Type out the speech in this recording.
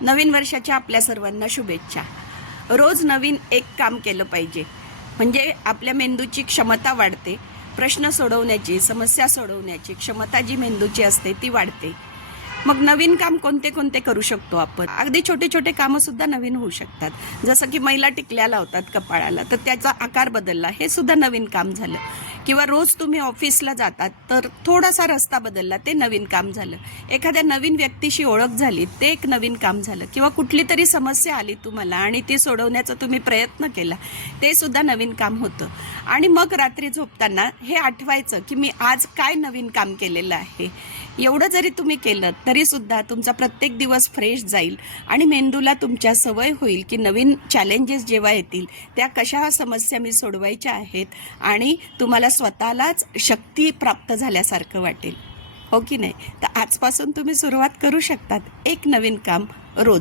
नवीन वर्षाच्या आपल्या सर्वांना शुभेच्छा. रोज नवीन एक काम केलं पाहिजे. म्हणजे आपल्या मेंदूची क्षमता वाढते. प्रश्न सोडवण्याची समस्या सोडवण्याची क्षमता जी मेंदूची असते ती वाढते. मग नवीन काम कोणते कोणते करू शकतो आपण? अगदी छोटे छोटे कामंसुद्धा नवीन होऊ शकतात. जसं की महिला टिकल्या लावतात कपाळाला. तर त्याचा आकार बदलला हे सुद्धा नवीन काम झालं. किंवा रोज तुम्ही ऑफिसला जातात तर थोडासा रस्ता बदलला ते नवीन काम झालं. एखाद्या नवीन व्यक्तीशी ओळख झाली ते एक नवीन काम झालं. किंवा कुठली तरी समस्या आली तुम्हाला आणि ती सोडवण्याचा तुम्ही प्रयत्न केला ते सुद्धा नवीन काम होतं. आणि मग रात्री झोपताना हे आठवायचं की मी आज काय नवीन काम केलेलं आहे. एवढं जरी तुम्ही केलं तरी सुद्धा तुमचा प्रत्येक दिवस फ्रेश जाईल. आणि मेंदूला तुमच्या सवय होईल की नवीन चॅलेंजेस जेव्हा येतील त्या कशा समस्या मी सोडवायच्या आहेत आणि तुम्हाला स्वतःलाच शक्ती प्राप्त झाल्यासारखं वाटेल. हो की नाही? तर आजपासून तुम्ही सुरुवात करू शकतात एक नवीन काम रोज.